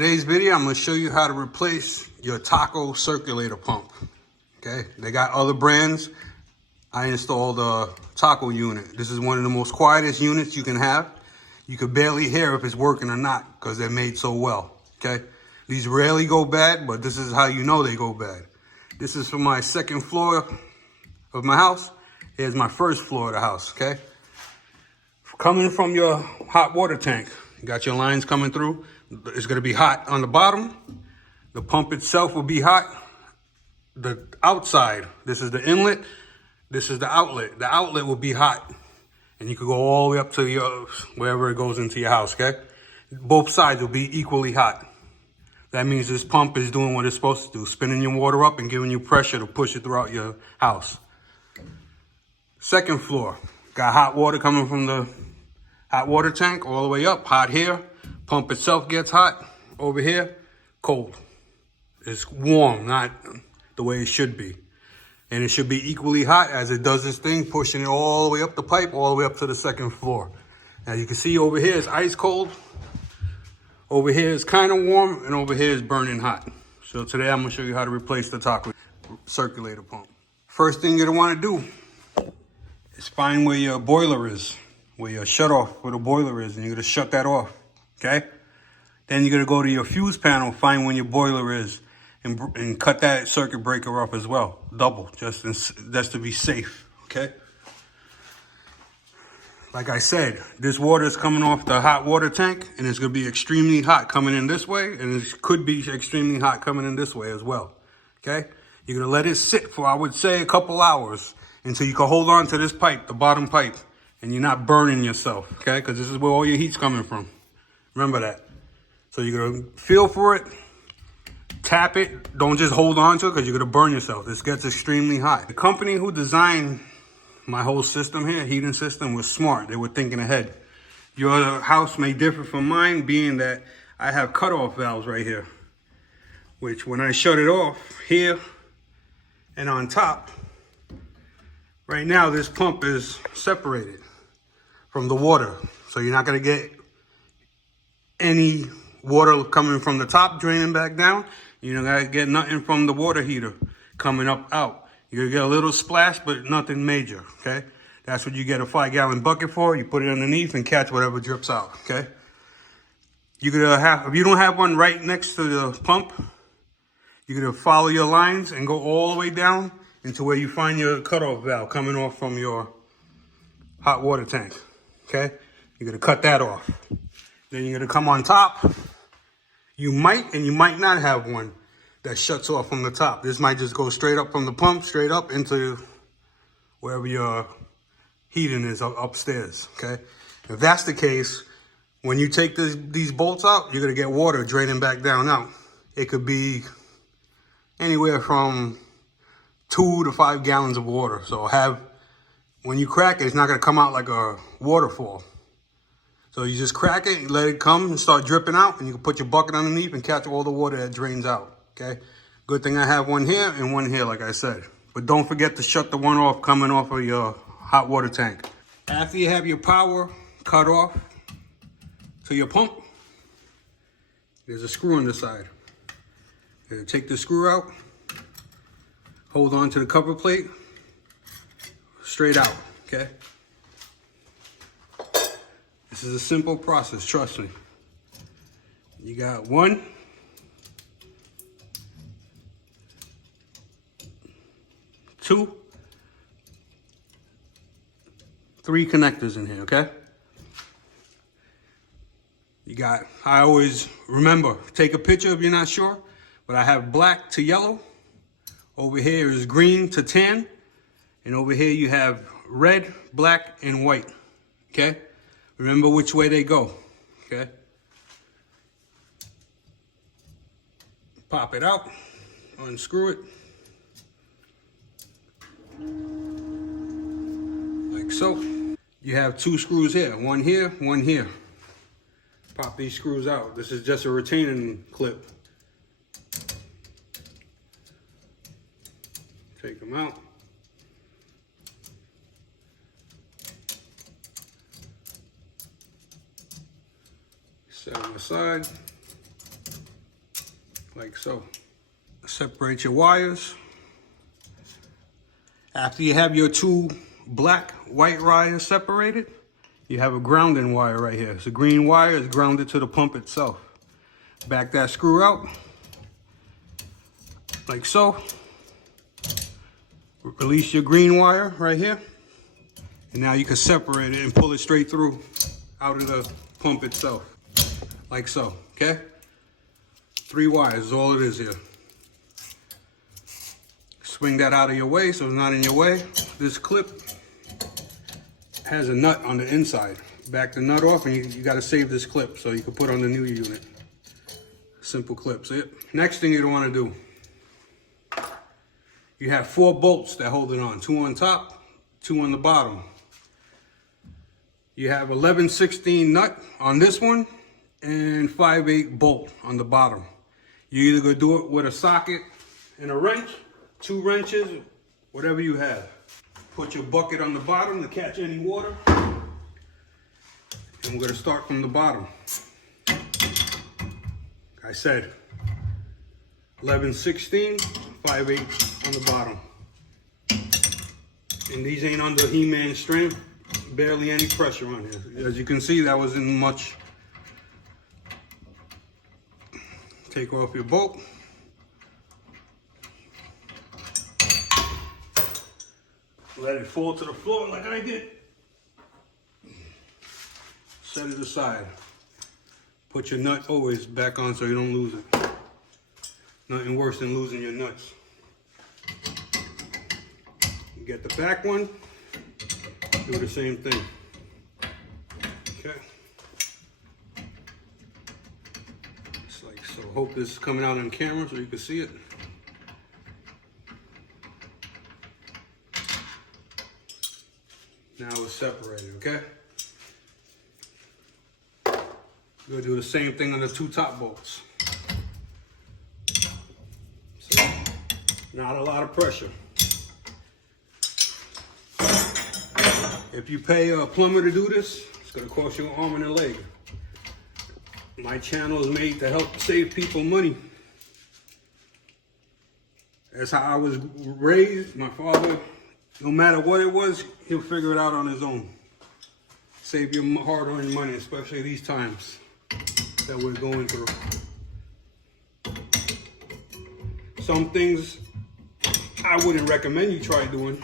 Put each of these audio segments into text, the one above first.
Today's video, I'm going to show you how to replace your Taco Circulator pump. Okay, they got other brands. I installed a Taco unit. This is one of the most quietest units you can have. You could barely hear if it's working or not because they're made so well. Okay, these rarely go bad, but this is how you know they go bad. This is for my second floor of my house. Here's my first floor of the house. Okay, coming from your hot water tank, you got your lines coming through. It's going to be hot on the bottom. The pump itself will be hot. The outside, this is the inlet, this is the outlet. The outlet will be hot. And you could go all the way up to your, wherever it goes into your house, okay? Both sides will be equally hot. That means this pump is doing what it's supposed to do, spinning your water up and giving you pressure to push it throughout your house. Second floor, got hot water coming from the hot water tank all the way up, hot here. Pump itself gets hot. Over here, cold. It's warm, not the way it should be. And it should be equally hot as it does this thing, pushing it all the way up the pipe, all the way up to the second floor. Now you can see over here is ice cold. Over here is kind of warm, and over here is burning hot. So today I'm gonna show you how to replace the Taco Circulator pump. First thing you're gonna wanna do is find where your boiler is, where your shutoff for the boiler is, and you're gonna shut that off. Okay, then you're gonna go to your fuse panel, find when your boiler is, and cut that circuit breaker off as well, double, just to be safe. Okay. Like I said, this water is coming off the hot water tank, and it's gonna be extremely hot coming in this way, and it could be extremely hot coming in this way as well. Okay, you're gonna let it sit for, I would say, a couple hours until you can hold on to this pipe, the bottom pipe, and you're not burning yourself. Okay, because this is where all your heat's coming from. Remember that. So you're gonna feel for it, tap it, don't just hold on to it because you're gonna burn yourself. This gets extremely hot. The company who designed my whole system here, heating system, was smart. They were thinking ahead. Your house may differ from mine, being that I have cutoff valves right here, which when I shut it off here and on top, right now this pump is separated from the water. So you're not gonna get any water coming from the top draining back down. You're not gonna get nothing from the water heater coming up out. You're gonna get a little splash, but nothing major, okay? That's what you get a 5-gallon bucket for. You put it underneath and catch whatever drips out, okay? You're gonna have, if you don't have one right next to the pump, you're gonna follow your lines and go all the way down into where you find your cutoff valve coming off from your hot water tank, okay? You're gonna cut that off. Then you're gonna come on top. You might and you might not have one that shuts off from the top. This might just go straight up from the pump, straight up into wherever your heating is upstairs, okay? If that's the case, when you take these bolts out, you're gonna get water draining back down out. It could be anywhere from 2 to 5 gallons of water. So when you crack it, it's not gonna come out like a waterfall. So you just crack it, let it come and start dripping out, and you can put your bucket underneath and catch all the water that drains out, okay? Good thing I have one here and one here, like I said. But don't forget to shut the one off coming off of your hot water tank. After you have your power cut off to your pump, there's a screw on the side. You take the screw out, hold on to the cover plate, straight out, okay? This is a simple process, trust me. You got 1, 2, 3 connectors in here, okay? You got, I always remember, take a picture if you're not sure, but I have black to yellow. Over here is green to tan. And over here you have red, black, and white, okay? Remember which way they go, okay? Pop it out, unscrew it. Like so. You have 2 screws here, one here, one here. Pop these screws out. This is just a retaining clip. Take them out. Set them aside. like so. Separate your wires. After you have your two black white wires separated, you have a grounding wire right here. It's a green wire, it's grounded to the pump itself. Back that screw out, like so. Release your green wire right here. And now you can separate it and pull it straight through out of the pump itself, like so, okay? 3 wires is all it is here. Swing that out of your way so it's not in your way. This clip has a nut on the inside. Back the nut off and you gotta save this clip so you can put on the new unit. Simple clips. Next thing you wanna do, you have 4 bolts that hold it on. 2 on top, 2 on the bottom. You have 11/16 nut on this one and 5/8 bolt on the bottom. You either gonna do it with a socket and a wrench, 2 wrenches, whatever you have. Put your bucket on the bottom to catch any water. And we're gonna start from the bottom. Like I said, 11/16, 5/8 on the bottom. And these ain't under He-Man strength. Barely any pressure on here. As you can see, that wasn't much. Take off your bolt. Let it fall to the floor like I did. Set it aside. Put your nut always back on so you don't lose it. Nothing worse than losing your nuts. You get the back one. Do the same thing. Okay. It's like so. Hope this is coming out on camera so you can see it. Now it's separated, okay? We're gonna do the same thing on the 2 top bolts. So, not a lot of pressure. If you pay a plumber to do this, it's gonna cost you an arm and a leg. My channel is made to help save people money. That's how I was raised. My father, no matter what it was, he'll figure it out on his own. Save your hard-earned money, especially these times that we're going through. Some things I wouldn't recommend you try doing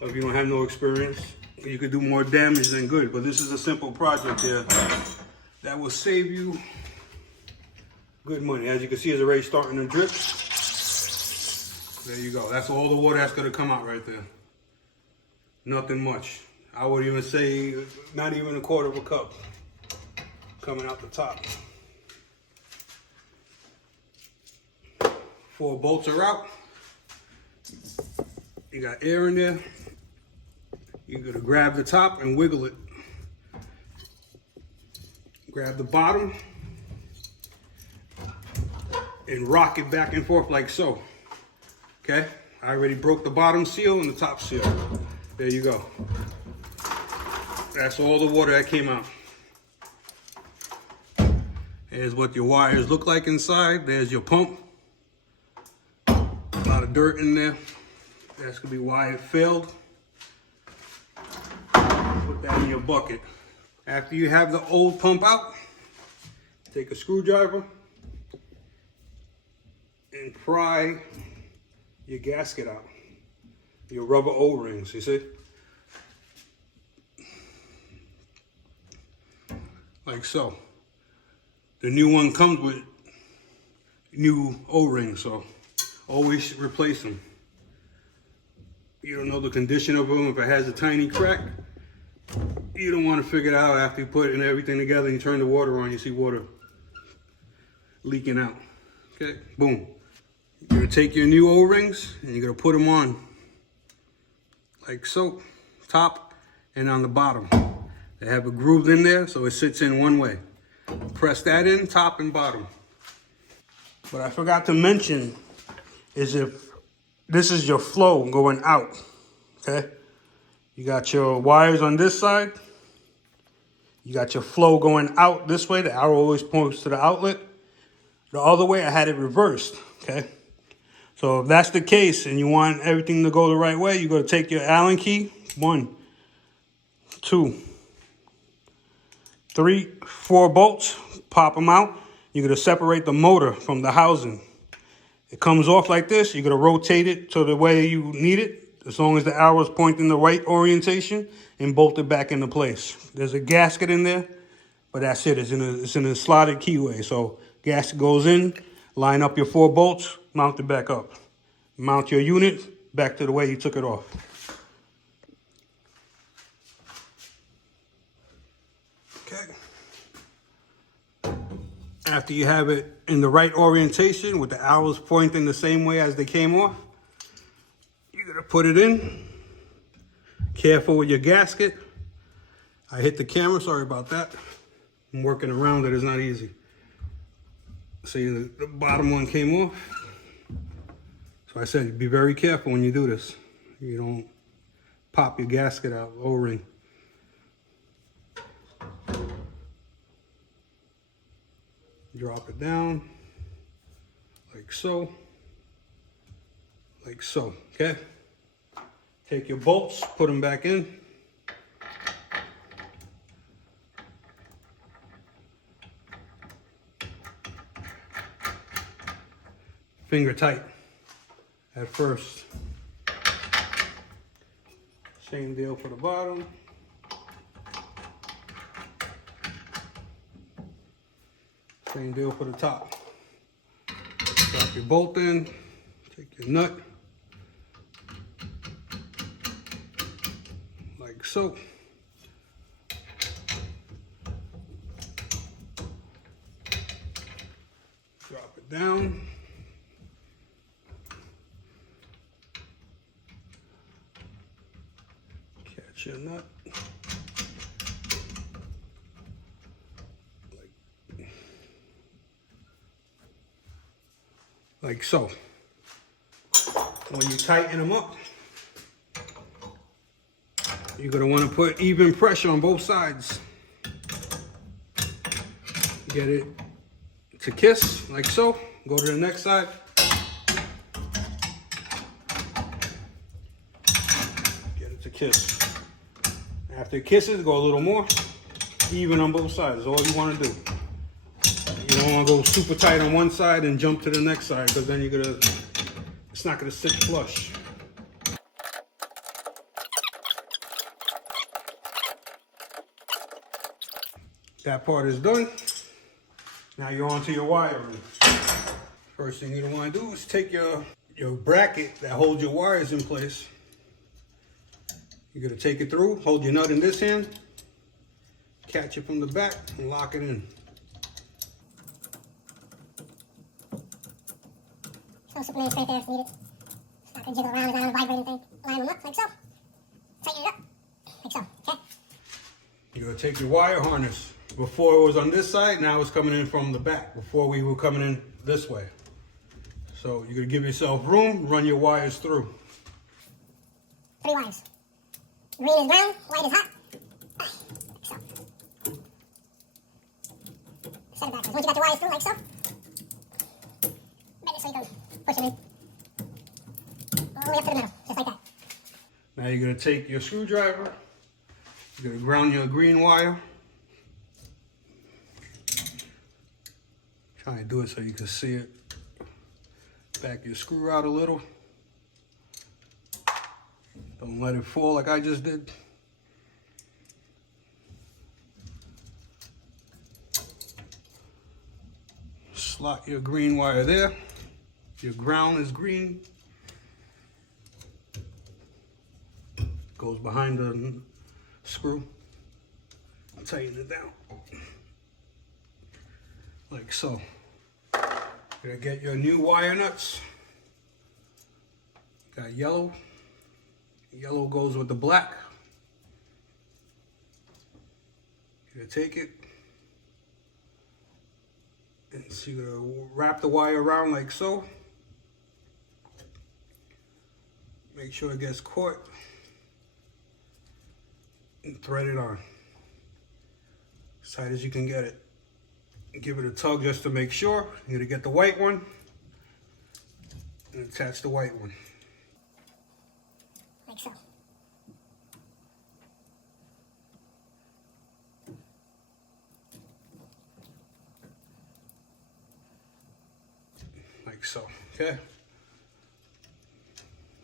if you don't have no experience. You could do more damage than good, but this is a simple project here that will save you good money. As you can see, it's already starting to drip. There you go. That's all the water that's gonna come out right there. Nothing much. I would even say not even 1/4 of a cup coming out the top. 4 bolts are out. You got air in there. You're gonna grab the top and wiggle it. Grab the bottom and rock it back and forth like so. Okay? I already broke the bottom seal and the top seal. There you go. That's all the water that came out. Here's what your wires look like inside. There's your pump. A lot of dirt in there. That's gonna be why it failed. Put that in your bucket. After you have the old pump out, take a screwdriver and pry your gasket out. Your rubber O-rings, you see? Like so. The new one comes with new O-rings, so always replace them. You don't know the condition of them. If it has a tiny crack, you don't want to figure it out after you put everything together and you turn the water on, you see water leaking out. Okay, boom. You're gonna take your new O-rings and you're gonna put them on like so, top and on the bottom. They have a groove in there so it sits in one way. Press that in, top and bottom. What I forgot to mention is if this is your flow going out, okay? You got your wires on this side. You got your flow going out this way. The arrow always points to the outlet. The other way, I had it reversed, okay? So if that's the case and you want everything to go the right way, you're going to take your Allen key, 1, 2, 3, 4 bolts, pop them out. You're going to separate the motor from the housing. It comes off like this. You're going to rotate it to the way you need it, as long as the arrow's pointing the right orientation, and bolt it back into place. There's a gasket in there, but that's it. It's in a slotted keyway. So gasket goes in, line up your 4 bolts, mount it back up. Mount your unit back to the way you took it off. Okay. After you have it in the right orientation with the arrows pointing the same way as they came off, you're gonna put it in. Careful with your gasket. I hit the camera, sorry about that. I'm working around it, it's not easy. See, the bottom one came off. So I said, be very careful when you do this. You don't pop your gasket out, O-ring. Drop it down, like so, okay? Take your bolts, put them back in. Finger tight at first. Same deal for the bottom. Same deal for the top. Drop your bolt in, take your nut, like so. Drop it down. Catch your nut. Like so. When you tighten them up, you're going to want to put even pressure on both sides. Get it to kiss, like so. Go to the next side. Get it to kiss. After it kisses, go a little more. Even on both sides is all you want to do. You don't want to go super tight on one side and jump to the next side, because then it's not gonna sit flush. That part is done. Now you're on to your wiring. First thing you want to do is take your bracket that holds your wires in place. You're gonna take it through, hold your nut in this hand, catch it from the back, and lock it in. No Superman straight there if needed. It's not going to jiggle around on a vibrating thing. Line them up like so. Tighten it up. Like so. Okay? You're going to take your wire harness. Before it was on this side, now it's coming in from the back. Before we were coming in this way. So you're going to give yourself room, run your wires through. 3 wires. Green is brown, white is hot. Like so. Set it backwards. Once you got your wires through, like so. Bend it so you can push it in. All the way up to the middle, just like that. Now you're going to take your screwdriver. You're going to ground your green wire. Try and do it so you can see it. Back your screw out a little. Don't let it fall like I just did. Slot your green wire there. Your ground is green. Goes behind the screw. Tighten it down. Like so. You're gonna get your new wire nuts. Got yellow. Yellow goes with the black. You're gonna take it. And so you're gonna wrap the wire around like so. Make sure it gets caught. And thread it on. As tight as you can get it. Give it a tug just to make sure. You're gonna get the white one and attach the white one. Like so. Like so, okay?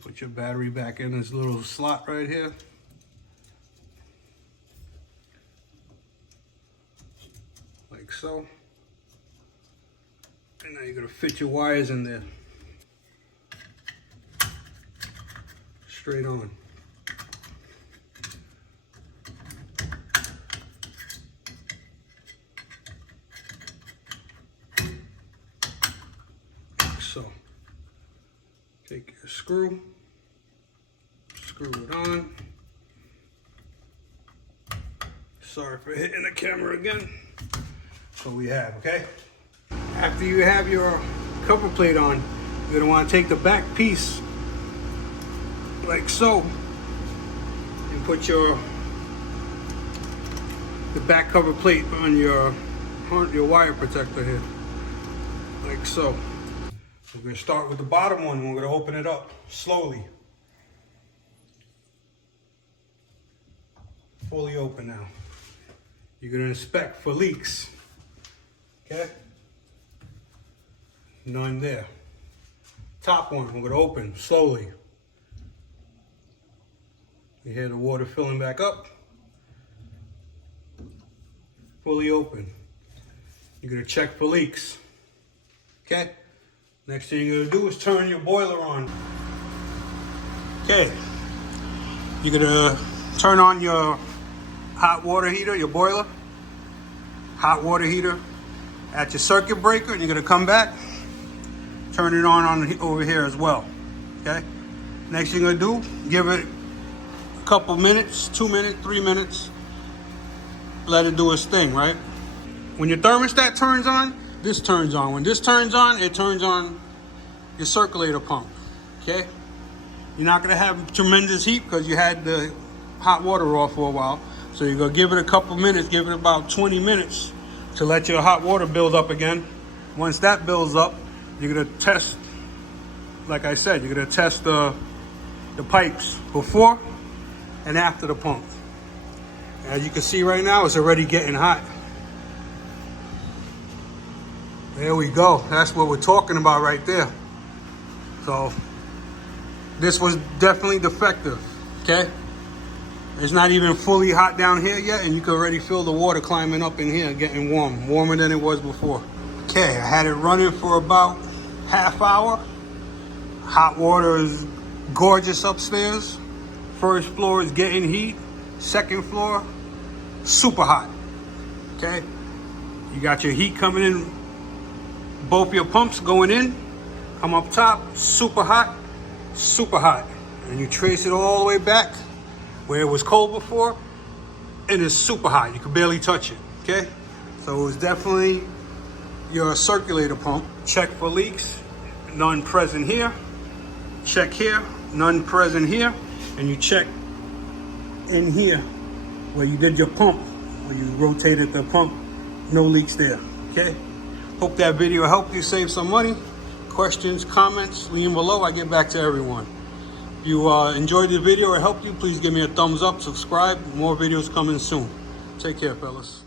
Put your battery back in this little slot right here. Like so. And now you're gonna fit your wires in there. Straight on. Like so. Take your screw, screw it on. Sorry for hitting the camera again. That's what we have, okay? After you have your cover plate on, you're gonna wanna take the back piece like so and put the back cover plate on your wire protector here, like so. We're gonna start with the bottom one and we're gonna open it up slowly. Fully open now. You're gonna inspect for leaks, okay? None there. Top one, we're gonna open slowly. You hear the water filling back up. Fully open. You're gonna check for leaks, okay? Next thing you're gonna do is turn your boiler on. Okay, you're gonna turn on your hot water heater, your boiler, hot water heater at your circuit breaker, and you're gonna come back, turn it on over here as well, okay? Next thing you're gonna do, give it a couple minutes, 2 minutes, 3 minutes, let it do its thing, right? When your thermostat turns on, this turns on. When this turns on, it turns on your circulator pump, okay? You're not gonna have tremendous heat because you had the hot water off for a while. So you're gonna give it a couple minutes, give it about 20 minutes to let your hot water build up again. Once that builds up, you're gonna test, like I said, you're gonna test the pipes before and after the pump. As you can see right now, it's already getting hot. There we go. That's what we're talking about right there. So this was definitely defective, okay? It's not even fully hot down here yet, and you can already feel the water climbing up in here, getting warm, warmer than it was before. Okay, I had it running for about half hour. Hot water is gorgeous upstairs. First floor is getting heat. Second floor, super hot, okay? You got your heat coming in, both your pumps going in, come up top, super hot, and you trace it all the way back where it was cold before, and it's super hot. You can barely touch it, okay? So it was definitely your circulator pump. Check for leaks, none present here. Check here, none present here. And you check in here where you did your pump, where you rotated the pump, no leaks there, okay? Hope that video helped you save some money. Questions, comments, leave below. I get back to everyone. If you enjoyed the video or helped you, please give me a thumbs up, subscribe. More videos coming soon. Take care, fellas.